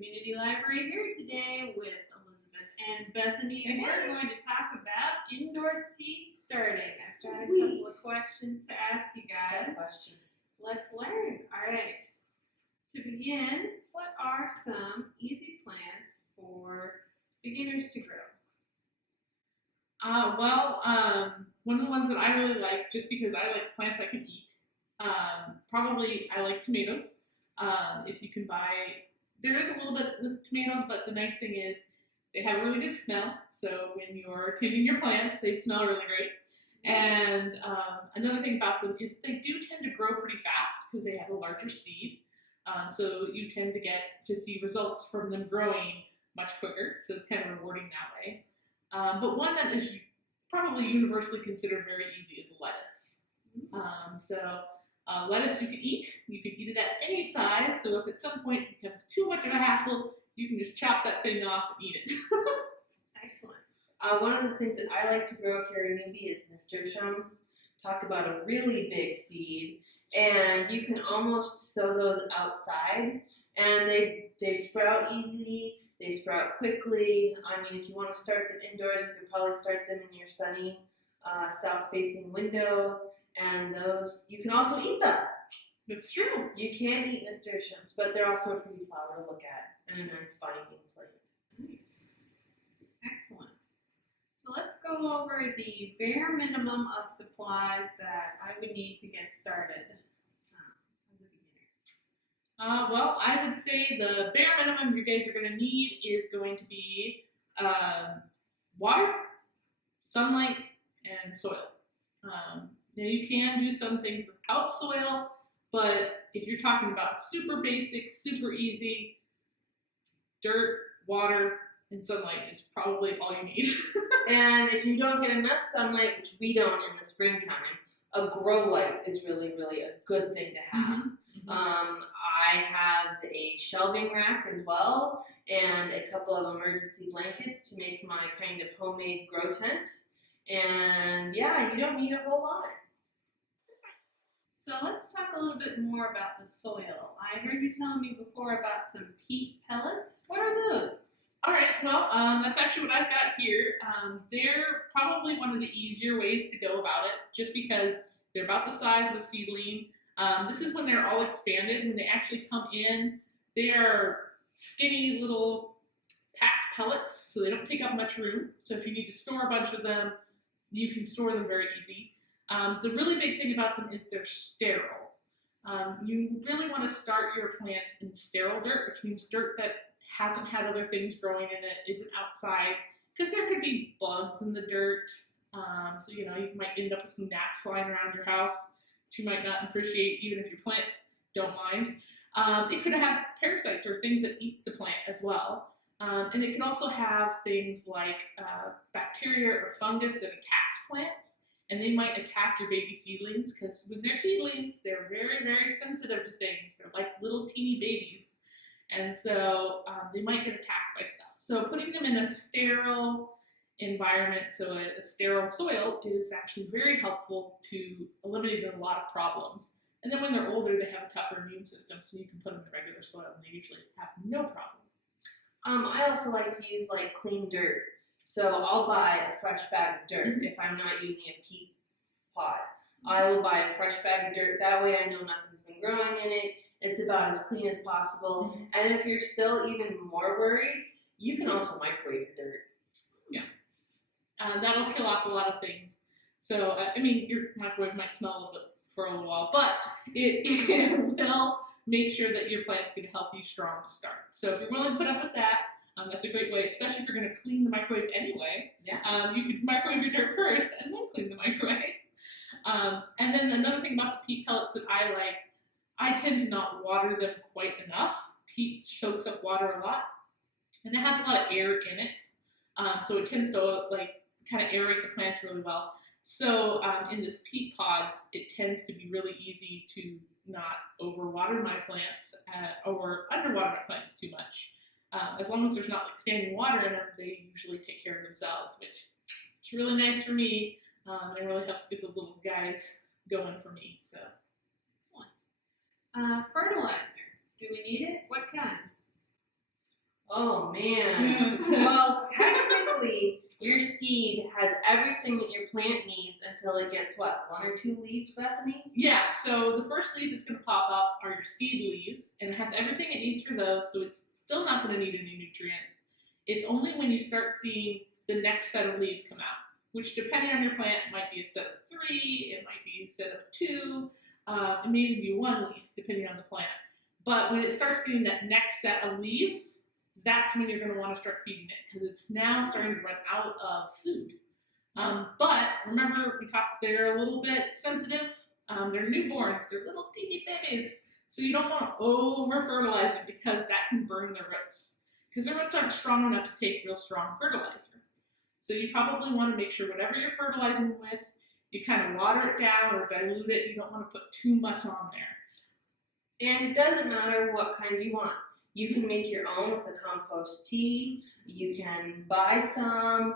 Community Library here today with Elizabeth and Bethany. Hey. We're going to talk about indoor seed starting. I've got a Sweet. couple of questions to ask you guys. Let's learn. All right. To begin, what are some easy plants for beginners to grow? One of the ones that I really like, just because I like plants I can eat, probably I like tomatoes. If you can buy, there is a little bit with tomatoes, but the nice thing is they have a really good smell. So when you're tending your plants, they smell really great. And another thing about them is they do tend to grow pretty fast because they have a larger seed. So you tend to get to see results from them growing much quicker. So it's kind of rewarding that way. But one that is probably universally considered very easy is lettuce. Lettuce you can eat. You can eat it at any size. So if at some point it becomes too much of a hassle, you can just chop that thing off and eat it. Excellent. One of the things that I like to grow here in Newbie is nasturtiums. Talk about a really big seed. And you can almost sow those outside. And they sprout easily. They sprout quickly. I mean, if you want to start them indoors, you could probably start them in your sunny south-facing window. And those, you can also eat them. That's true. You can eat nasturtiums, but they're also a pretty flower to look at and a nice binding plant. Nice. Excellent. So let's go over the bare minimum of supplies that I would need to get started as a beginner. I would say the bare minimum you guys are going to need is going to be water, sunlight, and soil. Now you can do some things without soil, but if you're talking about super basic, super easy, dirt, water, and sunlight is probably all you need. And if you don't get enough sunlight, which we don't in the springtime, a grow light is really, really a good thing to have. Mm-hmm. I have a shelving rack as well and a couple of emergency blankets to make my kind of homemade grow tent. And yeah, you don't need a whole lot. So let's talk a little bit more about the soil. I heard you telling me before about some peat pellets. What are those? All right, that's actually what I've got here. They're probably one of the easier ways to go about it, just because they're about the size of a seedling. This is when they're all expanded. When they actually come in, they are skinny little packed pellets, so they don't take up much room. So if you need to store a bunch of them, you can store them very easy. The really big thing about them is they're sterile. You really want to start your plants in sterile dirt, which means dirt that hasn't had other things growing in it, isn't outside, because there could be bugs in the dirt. So you might end up with some gnats flying around your house that you might not appreciate, even if your plants don't mind. It could have parasites or things that eat the plant as well. And it can also have things like bacteria or fungus that attacks plants, and they might attack your baby seedlings, because when they're seedlings, they're very, very sensitive to things. They're like little teeny babies. And so they might get attacked by stuff. So putting them in a sterile environment, so a sterile soil, is actually very helpful to eliminate a lot of problems. And then when they're older, they have a tougher immune system, so you can put them in regular soil and they usually have no problem. I also like to use like clean dirt. So I'll buy a fresh bag of dirt if I'm not using a peat pod. I will buy a fresh bag of dirt. That way I know nothing's been growing in it. It's about as clean as possible. And if you're still even more worried, you can also microwave the dirt. Yeah. That'll kill off a lot of things. So, your microwave might smell a little bit for a little while, but it will make sure that your plants get a healthy, strong start. So if you're willing to put up with that, that's a great way, especially if you're going to clean the microwave anyway. Yeah. You could microwave your dirt first and then clean the microwave. And then another thing about the peat pellets that I like, I tend to not water them quite enough. Peat soaks up water a lot, and it has a lot of air in it. So it tends to kind of aerate the plants really well. So in this peat pods, it tends to be really easy to not overwater my plants or underwater my plants too much. As long as there's not standing water in them, they usually take care of themselves, which is really nice for me. It really helps get those little guys going for me. So excellent. Fertilizer. Do we need it? What kind? Oh man. Well, technically, your seed has everything that your plant needs until it gets what, 1 or 2 leaves, Bethany? Yeah, so the first leaves it's going to pop up are your seed leaves, and it has everything it needs for those, so it's still not going to need any nutrients. It's only when you start seeing the next set of leaves come out, which depending on your plant might be a set of 3, it might be a set of 2, it may even be 1 leaf depending on the plant. But when it starts getting that next set of leaves, that's when you're going to want to start feeding it because it's now starting to run out of food. But remember, we talked they're a little bit sensitive. They're newborns, they're little teeny babies. So you don't want to over fertilize it because that can burn their roots. Because their roots aren't strong enough to take real strong fertilizer. So you probably want to make sure whatever you're fertilizing with, you kind of water it down or dilute it. You don't want to put too much on there. And it doesn't matter what kind you want. You can make your own with the compost tea. You can buy some,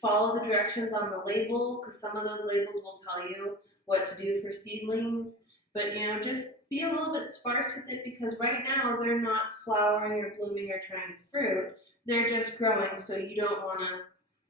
follow the directions on the label because some of those labels will tell you what to do for seedlings. But, just be a little bit sparse with it because right now they're not flowering or blooming or trying fruit. They're just growing, so you don't want to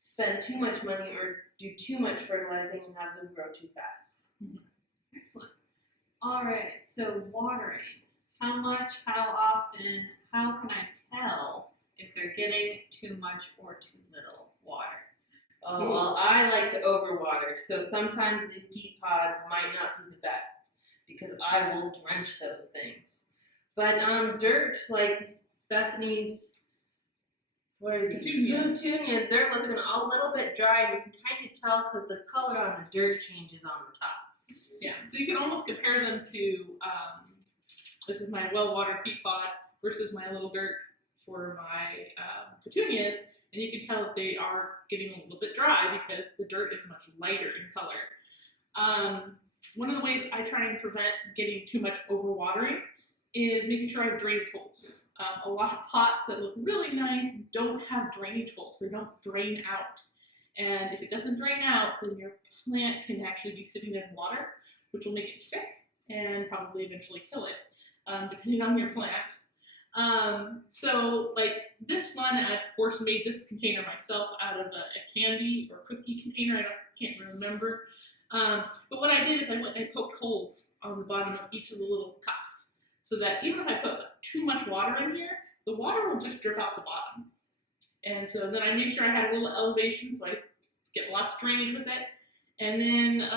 spend too much money or do too much fertilizing and have them grow too fast. Excellent. All right, so watering. How much, how often, how can I tell if they're getting too much or too little water? Oh, well, I like to overwater, so sometimes these pea pods might not be the best because I will drench those things. But dirt, like Bethany's, what are these? Petunias, they're looking a little bit dry, and you can kind of tell because the color on the dirt changes on the top. Yeah, so you can almost compare them to, this is my well-watered peat pod versus my little dirt for my petunias, and you can tell that they are getting a little bit dry because the dirt is much lighter in color. One of the ways I try and prevent getting too much overwatering is making sure I have drainage holes. A lot of pots that look really nice don't have drainage holes. They don't drain out. And if it doesn't drain out, then your plant can actually be sitting in water, which will make it sick and probably eventually kill it, depending on your plant. So like this one, I of course made this container myself out of a candy or cookie container. I can't remember. But what I did is I poked holes on the bottom of each of the little cups so that even if I put too much water in here, the water will just drip out the bottom. And so then I made sure I had a little elevation so I get lots of drainage with it. And then,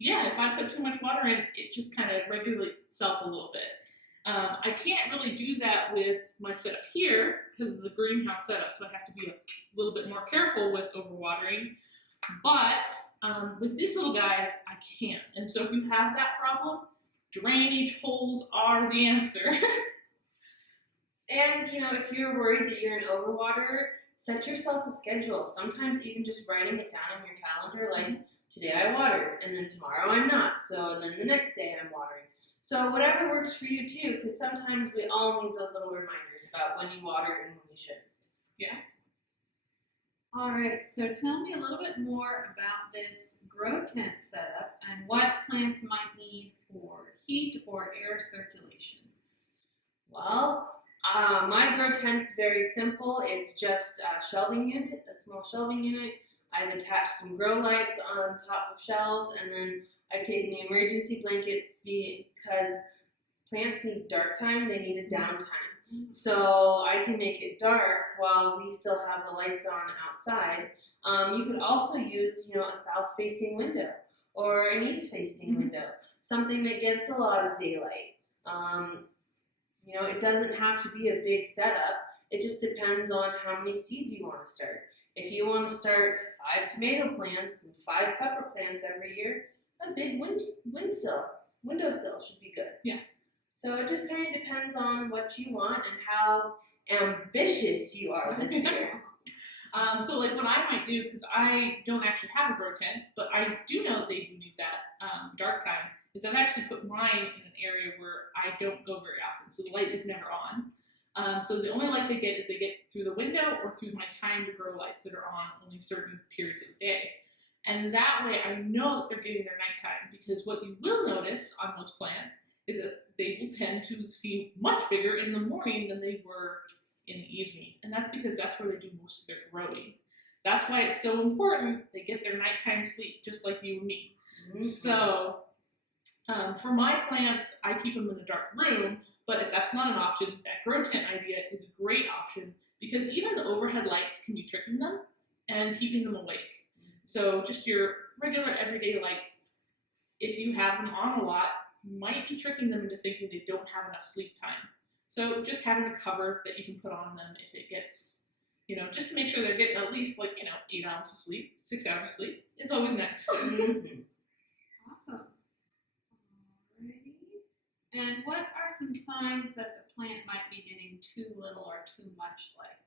if I put too much water in, it just kind of regulates itself a little bit. I can't really do that with my setup here because of the greenhouse setup, so I have to be a little bit more careful with overwatering. But with these little guys, I can. And so if you have that problem, drainage holes are the answer. And, if you're worried that you're an overwaterer, set yourself a schedule. Sometimes even just writing it down on your calendar, like today I watered, and then tomorrow I'm not. So then the next day I'm watering. So whatever works for you too, because sometimes we all need those little reminders about when you water and when you shouldn't. Yeah. All right, so tell me a little bit more about this grow tent setup and what plants might need for heat or air circulation. Well, my grow tent's very simple. It's just a shelving unit, a small shelving unit. I've attached some grow lights on top of shelves, and then I've taken the emergency blankets because plants need dark time, they need a downtime. So I can make it dark while we still have the lights on outside. You could also use, a south-facing window or an east-facing window, something that gets a lot of daylight. It doesn't have to be a big setup. It just depends on how many seeds you want to start. If you want to start 5 tomato plants and 5 pepper plants every year, a big windowsill should be good. Yeah. So it just kind of depends on what you want and how ambitious you are this year. So like what I might do, because I don't actually have a grow tent, but I do know they do need that dark time, is I've actually put mine in an area where I don't go very often, so the light is never on. So the only light they get is they get through the window or through my timed grow lights that are on only certain periods of the day. And that way I know that they're getting their nighttime, because what you will notice on most plants is that they will tend to seem much bigger in the morning than they were in the evening. And that's because that's where they do most of their growing. That's why it's so important they get their nighttime sleep, just like you and me. Mhm. So for my plants, I keep them in a dark room, but if that's not an option, that grow tent idea is a great option because even the overhead lights can be tricking them and keeping them awake. So just your regular everyday lights, if you have them on a lot, might be tricking them into thinking they don't have enough sleep time. So just having a cover that you can put on them if it gets, just to make sure they're getting at least 8 hours of sleep, 6 hours of sleep is always nice. Mhm. Awesome. Alrighty. And what are some signs that the plant might be getting too little or too much light?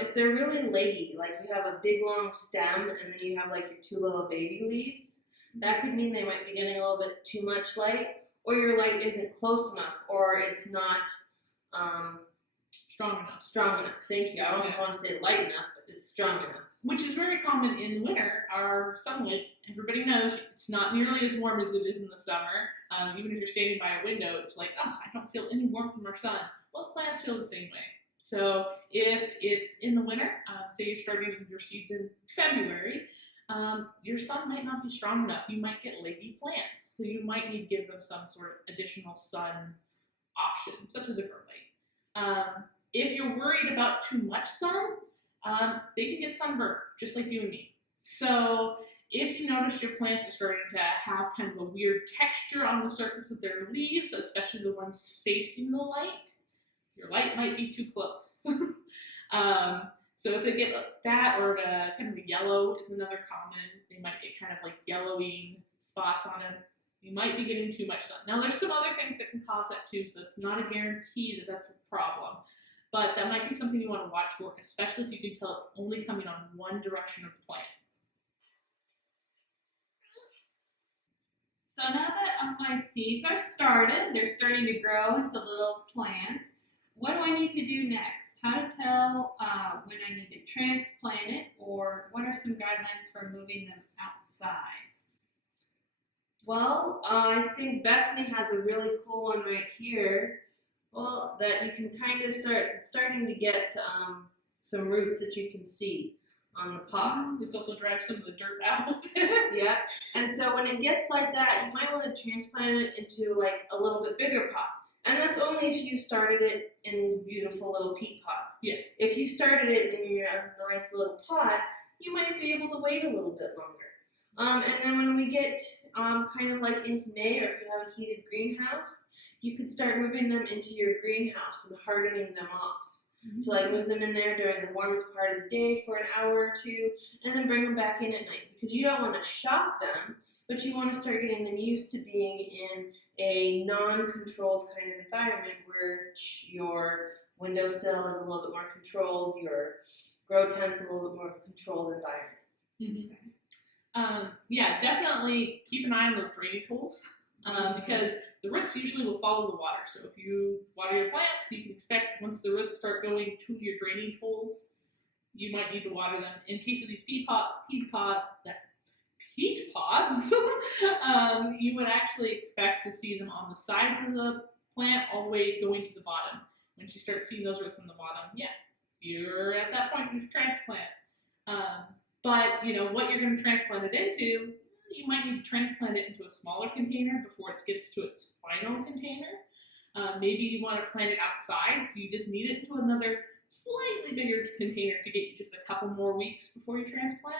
If they're really leggy, like you have a big long stem and then you have like your 2 little baby leaves, that could mean they might be getting a little bit too much light, or your light isn't close enough, or it's not Strong enough. strong enough. Thank you. I don't want to say light enough, but it's strong enough. Which is very common in the winter. Our sunlight, everybody knows, it's not nearly as warm as it is in the summer. Even if you're standing by a window, it's like, oh, I don't feel any warmth from our sun. Well, plants feel the same way. So if it's in the winter, say you're starting your seeds in February, your sun might not be strong enough. You might get leggy plants. So you might need to give them some sort of additional sun option, such as a grow light. If you're worried about too much sun, they can get sunburned, just like you and me. So if you notice your plants are starting to have kind of a weird texture on the surface of their leaves, especially the ones facing the light, your light might be too close. So if they get that, or kind of a yellow is another common, they might get kind of like yellowing spots on them. You might be getting too much sun. Now there's some other things that can cause that too, so it's not a guarantee that that's a problem. But that might be something you want to watch for, especially if you can tell it's only coming on one direction of the plant. So now that my seeds are started, they're starting to grow into little plants, what do I need to do next? How to tell when I need to transplant it, or what are some guidelines for moving them outside? Well, I think Bethany has a really cool one right here. Well, that you can kind of starting to get some roots that you can see on the pot. It's also drives some of the dirt out with it. Yeah, and so when it gets like that, you might want to transplant it into like a little bit bigger pot. And that's only if you started it in these beautiful little peat pots. Yeah. If you started it in your nice little pot, you might be able to wait a little bit longer. And then when we get kind of like into May, or if you have a heated greenhouse, you could start moving them into your greenhouse and hardening them off. Mm-hmm. So like move them in there during the warmest part of the day for an hour or two, and then bring them back in at night, because you don't want to shock them, but you want to start getting them used to being in a non-controlled kind of environment where your windowsill is a little bit more controlled, your grow tent's a little bit more of a controlled environment. Mm-hmm. Yeah, definitely keep an eye on those drainage holes, because the roots usually will follow the water. So if you water your plants, you can expect once the roots start going to your drainage holes, you might need to water them. In case of these peat pods, you would actually expect to see them on the sides of the plant all the way going to the bottom. Once you start seeing those roots on the bottom, yeah, you're at that point you transplant. But what you're going to transplant it into, you might need to transplant it into a smaller container before it gets to its final container. Maybe you want to plant it outside, so you just need it into another slightly bigger container to get you just a couple more weeks before you transplant.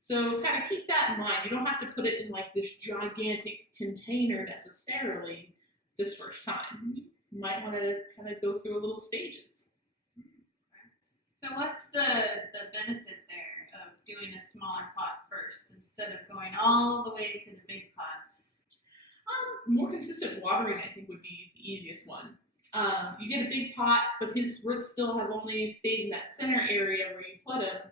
So kind of keep that in mind. You don't have to put it in like this gigantic container necessarily this first time. You might want to kind of go through a little stages. So what's the benefit there of doing a smaller pot first instead of going all the way to the big pot? More consistent watering, I think, would be the easiest one. You get a big pot, but his roots still have only stayed in that center area where you put him.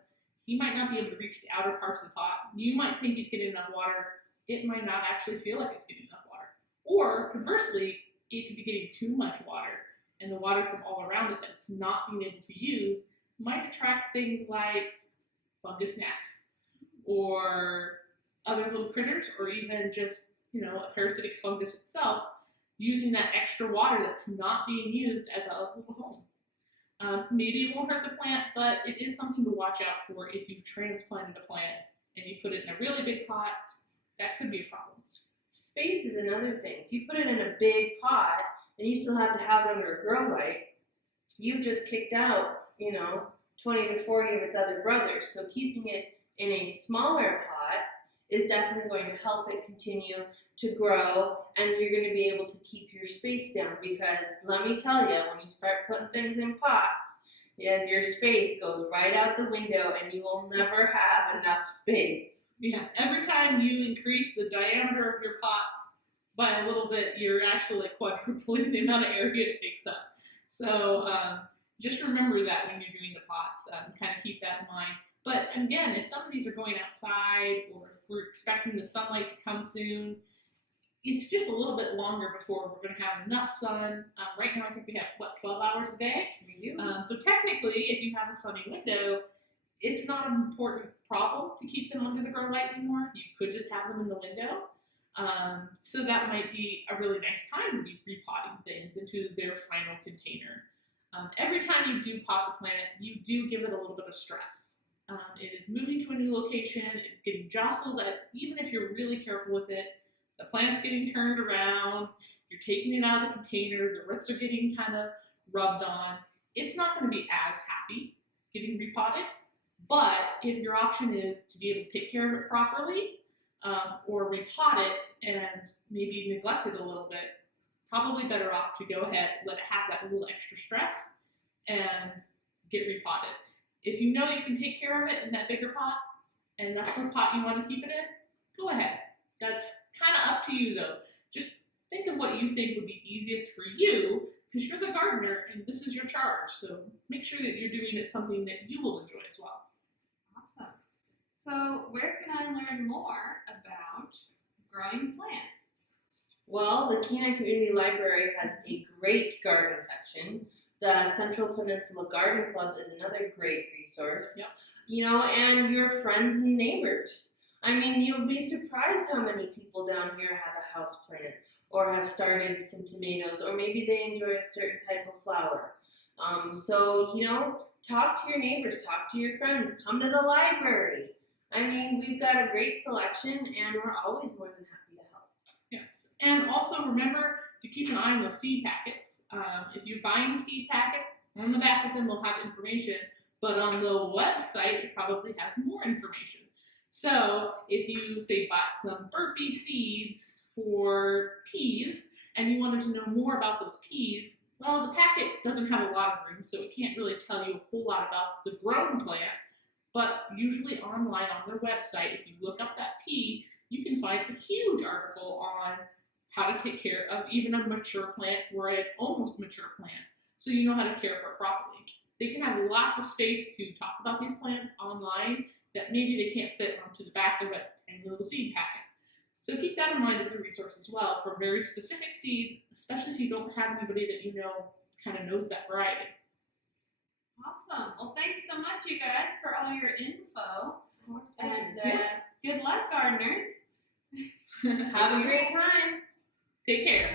He might not be able to reach the outer parts of the pot. You might think he's getting enough water. It might not actually feel like it's getting enough water. Or conversely, it could be getting too much water, and the water from all around it that it's not being able to use might attract things like fungus gnats or other little critters, or even just a parasitic fungus itself using that extra water that's not being used as a little home. Maybe it won't hurt the plant, but it is something to watch out for if you've transplanted a plant and you put it in a really big pot. That could be a problem. Space is another thing. If you put it in a big pot and you still have to have it under a grow light, you've just kicked out, 20 to 40 of its other brothers. So keeping it in a smaller pot is definitely going to help it continue to grow, and you're going to be able to keep your space down, because let me tell you, when you start putting things in pots, your space goes right out the window and you will never have enough space. Yeah, every time you increase the diameter of your pots by a little bit, you're actually quadrupling the amount of area it takes up. So just remember that when you're doing the pots, kind of keep that in mind. But again, if some of these are going outside or we're expecting the sunlight to come soon, it's just a little bit longer before we're going to have enough sun. Right now, I think we have, 12 hours a day? We do. So technically, if you have a sunny window, it's not an important problem to keep them under the grow light anymore. You could just have them in the window. So that might be a really nice time to be repotting things into their final container. Every time you do pot the plant, you do give it a little bit of stress. It is moving to a new location, it's getting jostled, even if you're really careful with it, the plant's getting turned around, you're taking it out of the container, the roots are getting kind of rubbed on. It's not going to be as happy getting repotted, but if your option is to be able to take care of it properly, or repot it and maybe neglect it a little bit, probably better off to go ahead, let it have that little extra stress, and get repotted. If you know you can take care of it in that bigger pot, and that's the pot you want to keep it in, go ahead. That's kind of up to you, though. Just think of what you think would be easiest for you, because you're the gardener and this is your charge. So make sure that you're doing it something that you will enjoy as well. Awesome. So where can I learn more about growing plants? Well, the Kenai Community Library has a great garden section. The Central Peninsula Garden Club is another great resource. Yep. And your friends and neighbors. I mean, you'll be surprised how many people down here have a house plant or have started some tomatoes, or maybe they enjoy a certain type of flower. Talk to your neighbors, talk to your friends, come to the library. I mean, we've got a great selection and we're always more than happy to help. Yes. And also remember to keep an eye on those seed packets. If you're buying seed packets, on the back of them will have information, but on the website it probably has more information. So if you say bought some burpee seeds for peas and you wanted to know more about those peas, well, the packet doesn't have a lot of room, so it can't really tell you a whole lot about the grown plant, but usually online on their website, if you look up that pea, you can find a huge article on how to take care of even a mature plant or an almost mature plant, so you know how to care for it properly. They can have lots of space to talk about these plants online that maybe they can't fit onto the back of a tiny little seed packet. So keep that in mind as a resource as well for very specific seeds, especially if you don't have anybody that you know kind of knows that variety. Awesome. Well, thanks so much, you guys, for all your info. And Yes. good luck, gardeners. Have a great time. Take care.